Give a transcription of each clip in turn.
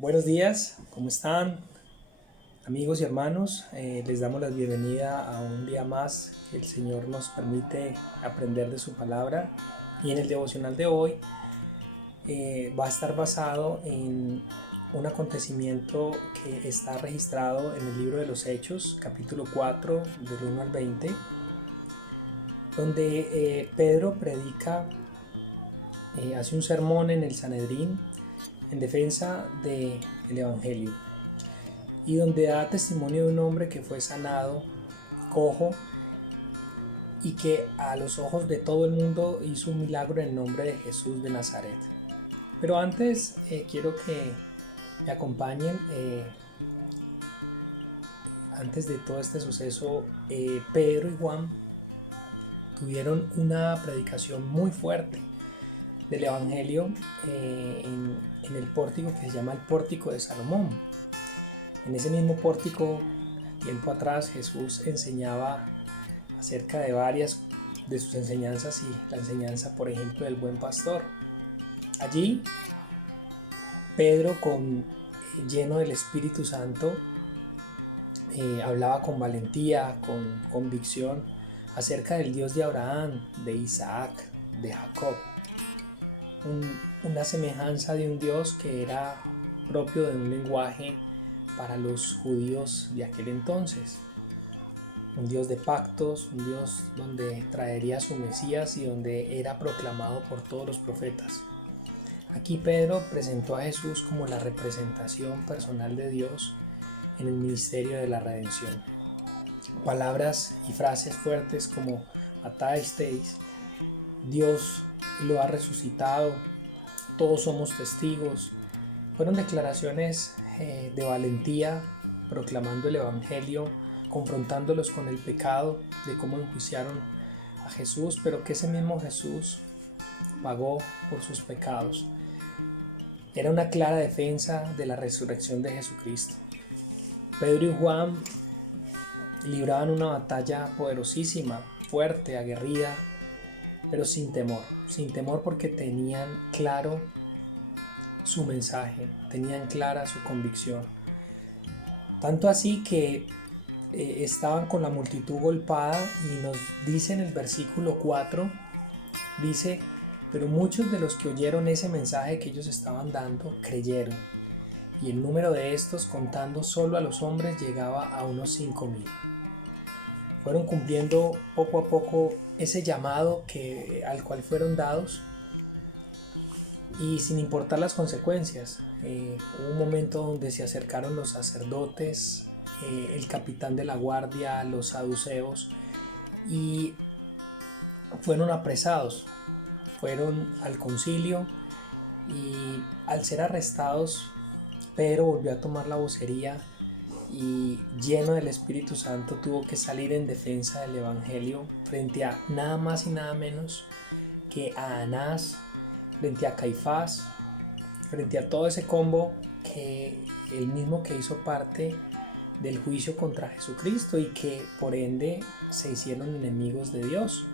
Buenos días, ¿cómo están? Amigos y hermanos, les damos la bienvenida a un día más que el Señor nos permite aprender de su palabra. Y en el devocional de hoy va a estar basado en un acontecimiento que está registrado en el libro de los Hechos, capítulo 4, del 1 al 20, donde Pedro predica, hace un sermón en el Sanedrín en defensa del Evangelio, y donde da testimonio de un hombre que fue sanado, cojo, y que a los ojos de todo el mundo hizo un milagro en el nombre de Jesús de Nazaret. Pero antes quiero que me acompañen. Antes de todo este suceso, Pedro y Juan tuvieron una predicación muy fuerte del Evangelio en el pórtico que se llama el Pórtico de Salomón. En ese mismo pórtico, tiempo atrás, Jesús enseñaba acerca de varias de sus enseñanzas, y la enseñanza, por ejemplo, del buen pastor. Allí, Pedro, lleno del Espíritu Santo, hablaba con valentía, con convicción, acerca del Dios de Abraham, de Isaac, de Jacob. Una semejanza de un Dios que era propio de un lenguaje para los judíos de aquel entonces. Un Dios de pactos, un Dios donde traería su Mesías y donde era proclamado por todos los profetas. Aquí Pedro presentó a Jesús como la representación personal de Dios en el ministerio de la redención. Palabras y frases fuertes como "Atasteis", Dios lo ha resucitado, todos somos testigos, fueron declaraciones de valentía, proclamando el Evangelio, confrontándolos con el pecado, de cómo enjuiciaron a Jesús, pero que ese mismo Jesús pagó por sus pecados. Era una clara defensa de la resurrección de Jesucristo. Pedro y Juan libraban una batalla poderosísima, fuerte, aguerrida, pero sin temor porque tenían claro su mensaje, tenían clara su convicción. Tanto así que estaban con la multitud golpeada, y nos dice en el versículo 4, dice: pero muchos de los que oyeron ese mensaje que ellos estaban dando creyeron, y el número de estos, contando solo a los hombres, llegaba a unos 5,000. Fueron cumpliendo poco a poco ese llamado al cual fueron dados, y sin importar las consecuencias. Hubo un momento donde se acercaron los sacerdotes, el capitán de la guardia, los saduceos, y fueron apresados, fueron al concilio, y al ser arrestados, Pedro volvió a tomar la vocería y, lleno del Espíritu Santo, tuvo que salir en defensa del Evangelio frente a nada más y nada menos que a Anás, frente a Caifás, frente a todo ese combo, que el mismo que hizo parte del juicio contra Jesucristo, y que por ende se hicieron enemigos de Dios.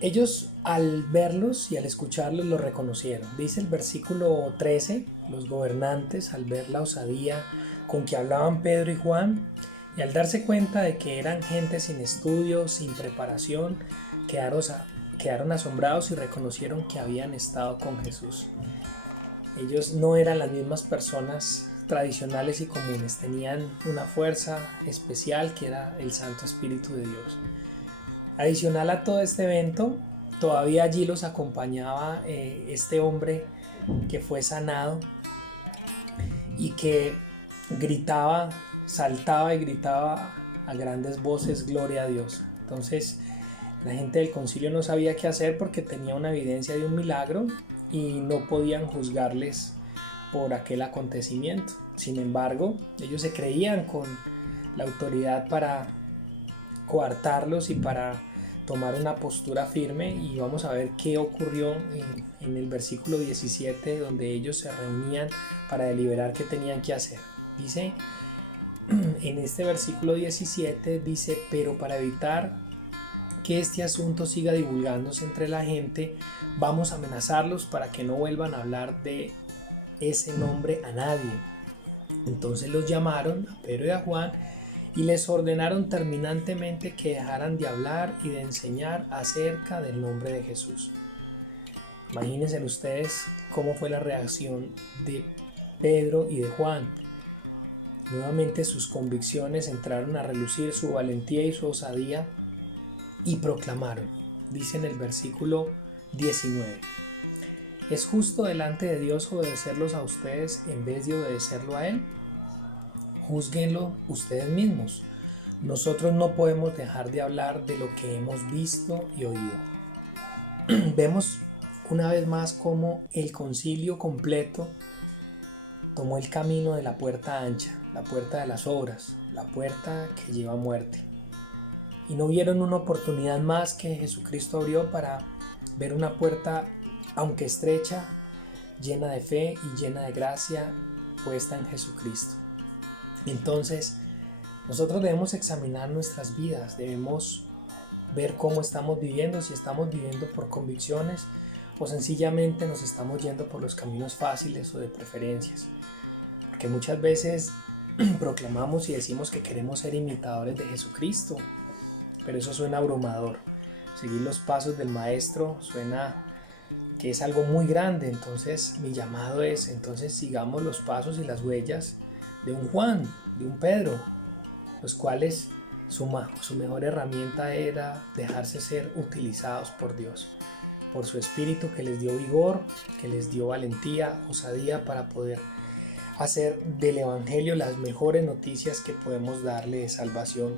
Ellos, al verlos y al escucharlos, los reconocieron. Dice el versículo 13: los gobernantes, al ver la osadía con que hablaban Pedro y Juan, y al darse cuenta de que eran gente sin estudio, sin preparación, quedaron asombrados y reconocieron que habían estado con Jesús. Ellos no eran las mismas personas tradicionales y comunes, tenían una fuerza especial que era el Santo Espíritu de Dios. Adicional a todo este evento, todavía allí los acompañaba este hombre que fue sanado y que gritaba, saltaba y gritaba a grandes voces: gloria a Dios. Entonces la gente del concilio no sabía qué hacer porque tenía una evidencia de un milagro y no podían juzgarles por aquel acontecimiento. Sin embargo, ellos se creían con la autoridad para coartarlos y para tomar una postura firme, y vamos a ver qué ocurrió en el versículo 17, donde ellos se reunían para deliberar qué tenían que hacer. Dice en este versículo 17, dice: pero para evitar que este asunto siga divulgándose entre la gente, vamos a amenazarlos para que no vuelvan a hablar de ese nombre a nadie. Entonces los llamaron a Pedro y a Juan y les ordenaron terminantemente que dejaran de hablar y de enseñar acerca del nombre de Jesús. Imagínense ustedes cómo fue la reacción de Pedro y de Juan. Nuevamente sus convicciones entraron a relucir, su valentía y su osadía, y proclamaron, dice en el versículo 19: ¿es justo delante de Dios obedecerlos a ustedes en vez de obedecerlo a Él? Júzguenlo ustedes mismos. Nosotros no podemos dejar de hablar de lo que hemos visto y oído. Vemos una vez más cómo el concilio completo tomó el camino de la puerta ancha, la puerta de las obras, la puerta que lleva a muerte. Y no vieron una oportunidad más que Jesucristo abrió para ver una puerta, aunque estrecha, llena de fe y llena de gracia, puesta en Jesucristo. Entonces, nosotros debemos examinar nuestras vidas, debemos ver cómo estamos viviendo, si estamos viviendo por convicciones o sencillamente nos estamos yendo por los caminos fáciles o de preferencias. Porque muchas veces proclamamos y decimos que queremos ser imitadores de Jesucristo, pero eso suena abrumador. Seguir los pasos del Maestro suena que es algo muy grande. Entonces mi llamado es, entonces sigamos los pasos y las huellas de un Juan, de un Pedro, los cuales su mejor herramienta era dejarse ser utilizados por Dios, por su Espíritu que les dio vigor, que les dio valentía, osadía para poder hacer del Evangelio las mejores noticias que podemos darle de salvación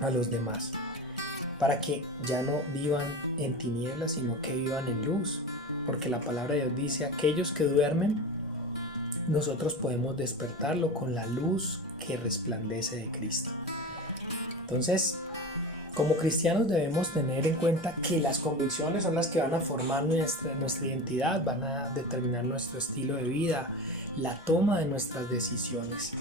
a los demás, para que ya no vivan en tinieblas, sino que vivan en luz, porque la palabra de Dios dice: aquellos que duermen, nosotros podemos despertarlo con la luz que resplandece de Cristo. Entonces, como cristianos debemos tener en cuenta que las convicciones son las que van a formar nuestra identidad, van a determinar nuestro estilo de vida, la toma de nuestras decisiones.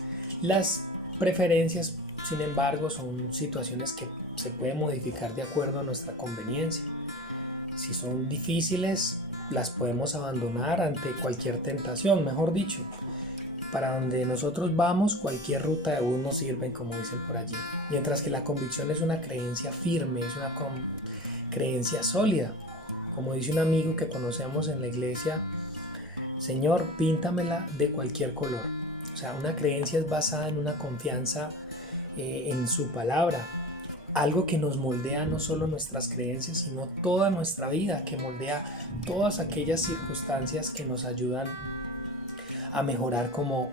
Las preferencias, sin embargo, son situaciones que se pueden modificar de acuerdo a nuestra conveniencia. Si son difíciles, las podemos abandonar ante cualquier tentación, mejor dicho. Para donde nosotros vamos, cualquier ruta de bus nos sirve, como dicen por allí. Mientras que la convicción es una creencia firme, es una creencia sólida. Como dice un amigo que conocemos en la iglesia: Señor, píntamela de cualquier color. O sea, una creencia es basada en una confianza en su palabra. Algo que nos moldea no solo nuestras creencias, sino toda nuestra vida, que moldea todas aquellas circunstancias que nos ayudan a mejorar como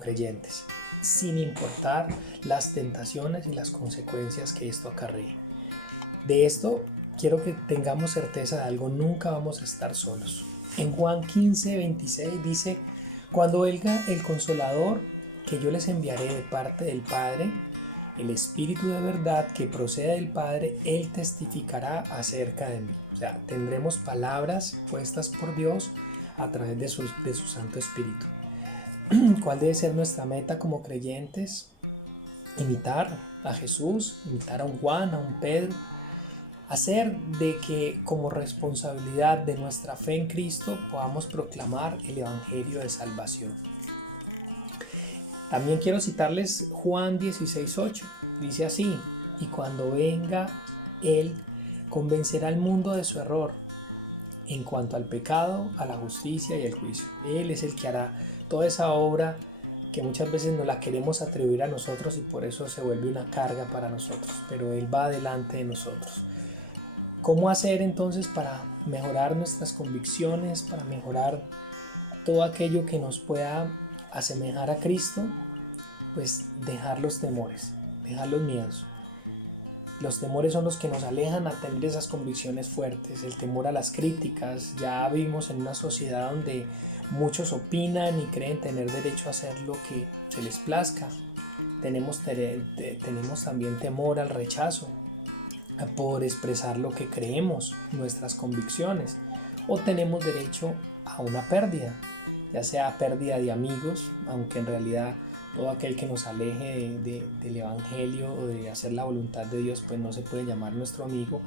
creyentes, sin importar las tentaciones y las consecuencias que esto acarree. De esto quiero que tengamos certeza de algo: nunca vamos a estar solos. En Juan 15:26 dice: cuando venga el Consolador, que yo les enviaré de parte del Padre, el Espíritu de verdad que procede del Padre, Él testificará acerca de mí. O sea, tendremos palabras puestas por Dios a través de su Santo Espíritu. ¿Cuál debe ser nuestra meta como creyentes? Imitar a Jesús, imitar a un Juan, a un Pedro, hacer de que como responsabilidad de nuestra fe en Cristo podamos proclamar el Evangelio de salvación. También quiero citarles Juan 16:8. Dice así: y cuando venga Él, convencerá al mundo de su error en cuanto al pecado, a la justicia y al juicio. Él es el que hará toda esa obra que muchas veces no la queremos atribuir a nosotros y por eso se vuelve una carga para nosotros, pero Él va delante de nosotros. ¿Cómo hacer entonces para mejorar nuestras convicciones, para mejorar todo aquello que nos pueda asemejar a Cristo? Pues dejar los temores, dejar los miedos. Los temores son los que nos alejan a tener esas convicciones fuertes. El temor a las críticas. Ya vivimos en una sociedad donde muchos opinan y creen tener derecho a hacer lo que se les plazca. Tenemos también temor al rechazo, por expresar lo que creemos, nuestras convicciones. O tenemos derecho a una pérdida, ya sea pérdida de amigos, aunque en realidad todo aquel que nos aleje del Evangelio o de hacer la voluntad de Dios, pues no se puede llamar nuestro amigo.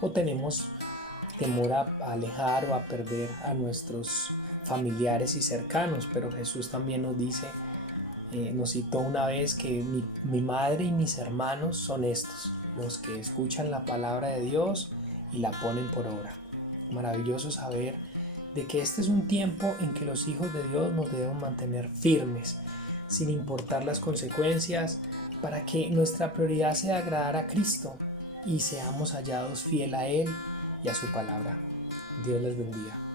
O tenemos temor a alejar o a perder a nuestros familiares y cercanos, pero Jesús también nos dice, nos citó una vez que mi madre y mis hermanos son estos, los que escuchan la palabra de Dios y la ponen por obra. Maravilloso saber de que este es un tiempo en que los hijos de Dios nos debemos mantener firmes, sin importar las consecuencias, para que nuestra prioridad sea agradar a Cristo y seamos hallados fiel a Él y a su palabra. Dios les bendiga.